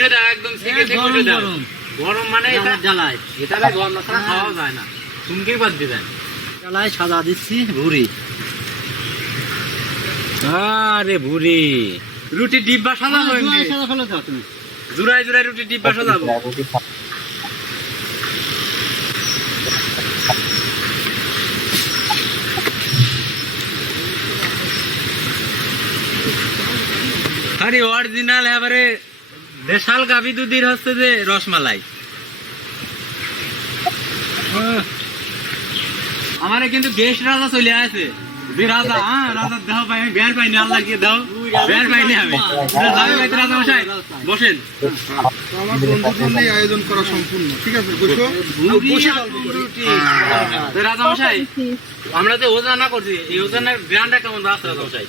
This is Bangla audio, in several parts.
একদম গরম মানে এটা জ্বালায়। এটা গরম না খাওয়া যায় না। চুমকি বাদ দিয়ে দেয় জ্বালায় সাজা দিচ্ছি ভুড়ি। আরে ভুরি রুটি ডিব্বা হ্যাঁ, তুমি। জুড়াই জুড়াই রুটি ডিব্বা সাজাবো। আরে অরিজিনাল এবারে দেশাল গাভি দুধের হচ্ছে যে রসমালাই। আমারে কিন্তু দেশ রাজা চলে যে রাজা হ্যাঁ রাজা আমি বের পাইনি আল্লাহ কি দাও বের পাইনি আমি। যাবে ভাই রাজা মশাই? বসেন। আমার বন্ধুর জন্যই আয়োজন করা সম্পূর্ণ। ঠিক আছে বসো রাজা মশাই আমরা যে ওজনা করছি এই ওজনের গ্রান্ডটা কেমন রাস্তা রাজা মশাই?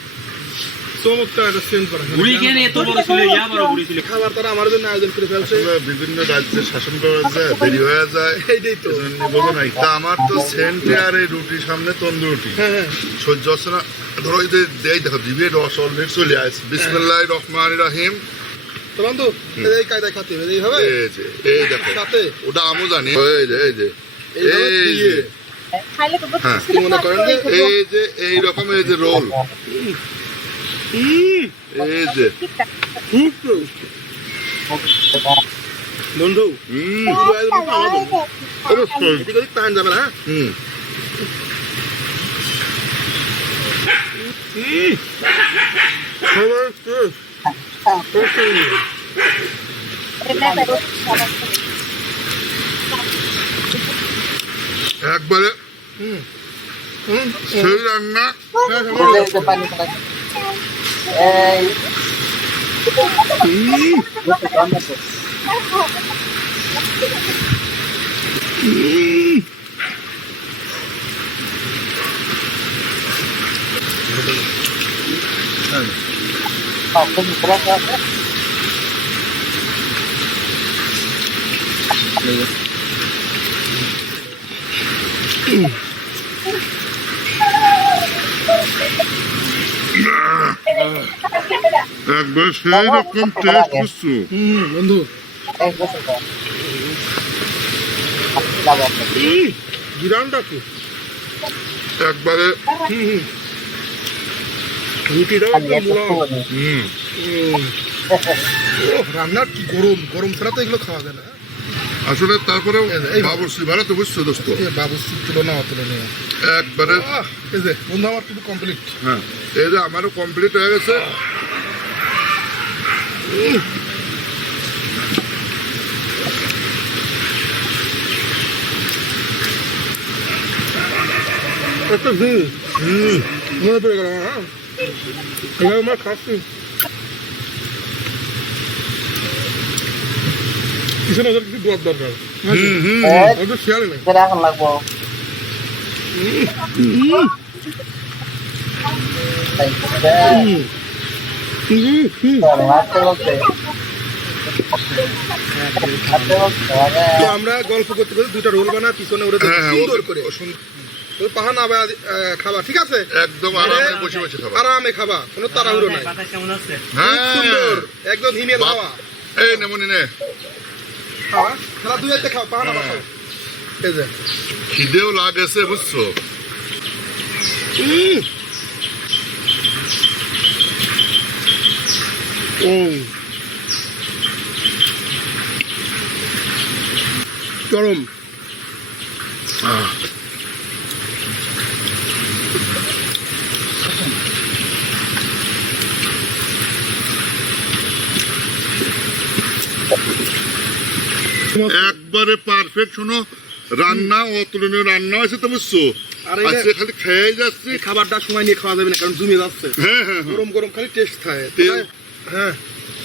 চমৎকার একটা সেন্ড করা। বুড়ি কেন এত বড় ছিল ইয়া বড় বুড়ি ছিল। খাবার তারা আমার জন্য আয়োজন করে ফেলছে। বিভিন্ন রাজ্যে শাসন করা যায় দেরি হয়ে যায়। এইটাই তো। এজন্য নাই তা আমার তো সেন্টে আর এই রুটির সামনে তন্দুর রুটি। হ্যাঁ হ্যাঁ। সহ্য হচ্ছে না। ধরো এই যে দেই দেখো জিভে রস অলরেডি চলে আসে বিসমিল্লাহ রহমান রাহিম। তো এই কায়দায় খাতে হবে এইভাবে এই দেখো। সাথে? ওটা আমও জানি। এই যে এই যে। এই যে। হ্যাঁ। মনে করেন যে এই যে এই রকম এই যে রোল। বন্ধু অবশ্যই এদিক ওদিক টান যাবে না হ্যাঁ? হুম খাবার শেষ। শেষ হয়ে গেল। একবারে হুম হুম সেই রান্না হ্যাঁ, আমার- একবারে সেই রকম টেস্ট বুঝছ হুম বন্ধু। কি? একবারে রুটিটাও হুম। রান্নার কি গরম? গরম ছাড়া তো এগুলো খাওয়া যায় না। আসলে তারপরেও বাবুর্চি ভালো তো বুঝছ দোস্ত বাবুসির তুলনা অতুলনীয় একবারে এই যে বন্ধু আমার কিন্তু কমপ্লিট হ্যাঁ এই যে আমারও কমপ্লিট হয়ে গেছে একটা হুম হুম মনে পড়ে গেল হ্যাঁ আমরা খাচ্ছি পিছনে ওদের কিছু দোয়ার দরকার। হুম হুম ওদের খেয়াল নেই হুম, হুম। তো আমরা গল্প করতে করতে দুইটা রোল বানা পিছনে ওরা হ্যাঁ হ্যাঁ সুন্দর করে। পাহা না খাবা ঠিক আছে? একদম আরামে বসে বসে খাবার আরামে খাবা কোনো তাড়াহুড়ো নাই। কেমন আছে? খুব সুন্দর হ্যাঁ। একদম হিমেল। হাওয়া। এই নেমনি নে। খাওয়া খেলা দুই হাতে খাও পাহা না। এই যে খিদেও লাগেছে বুঝছ। উম। গরম একবারে পারফেক্ট শোনো। রান্না অতুলনীয় রান্না হয়েছে তো বুঝছ? আর আজকে খালি খেয়ে যাচ্ছি। খাবারটা সময় নিয়ে খাওয়া যাবে না কারণ জমে যাচ্ছে। হ্যাঁ হ্যাঁ হ্যাঁ। গরম গরম খালি টেস্ট খায়। হ্যাঁ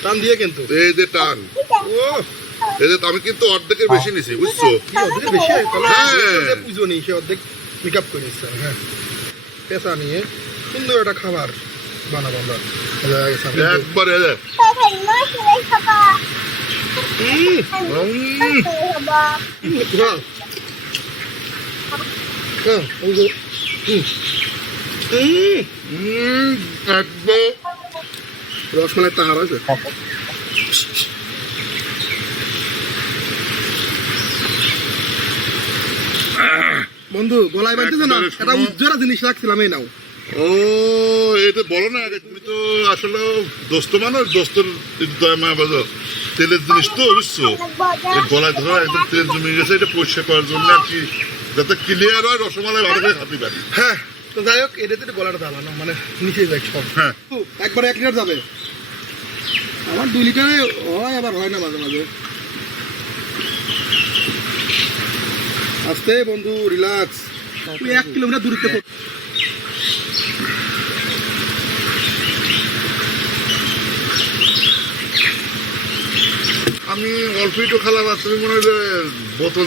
টান দিয়ে কিন্তু। এই যে টান। ও এই যে আমি কিন্তু অর্ধেকের বেশি নিছি বুঝছ? কি অর্ধেক বেশি? হ্যাঁ। অর্ধেক পুজো নেই সে অর্ধেক মেকআপ করে নিচ্ছে হ্যাঁ। পেশা নিয়ে সুন্দর একটা খাবার বানাবো আমরা। একবারে রসমালাই তাহার আছে বন্ধু গলায় বাঁধতেছে না এটা উজ্জ্বলা জিনিস রাখছিলাম এই নাও। ও এটা বলো না তুমি তো আসলে দোস্ত মানুষ দোস্ত দয়া বাজার তেলের জিনিস তো বুঝছ? গলায় ধরো একদম তেল জমে গেছে এটা পরিষ্কার করার জন্য আর কি। যাতে ক্লিয়ার হয় রসমালাই ভালো করে খাতে পারি হ্যাঁ তো যাই হোক এটাতে গলাটা দাবানো মানে নিচে যাই সব। হ্যাঁ। একবারে এক লিটার যাবে। আমার দুই লিটারে হয় আবার হয় না মাঝে মাঝে। আস্তে বন্ধু রিল্যাক্স তুই এক কিলোমিটার দূরত্বে আমি অল্প আর তুমি মনে হইলে বোতল